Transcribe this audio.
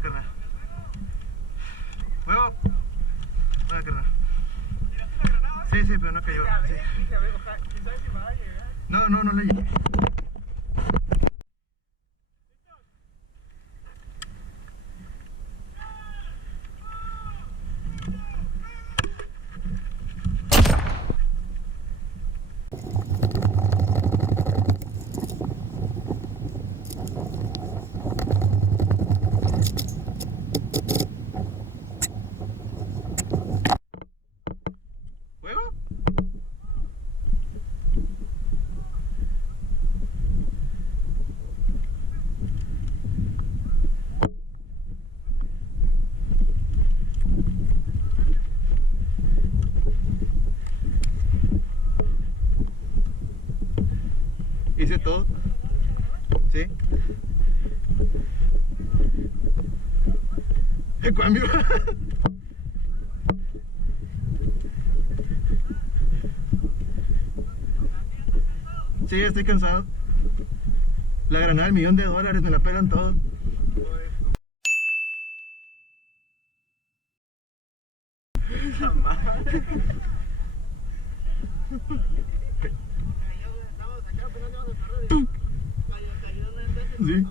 Buena, carnal. Huevo. Buena, carnal. ¿Tiraste la granada? Sí, sí, pero no cayó. Sí. Dije, a ver, ojalá, ¿quién sabe si va a llegar? No le llegué. ¿Huevo? Hice todo. Sí. En cambio. Sí, estoy cansado. La granada del $1.000.000 me la pelan todo. ¡La madre! Sí.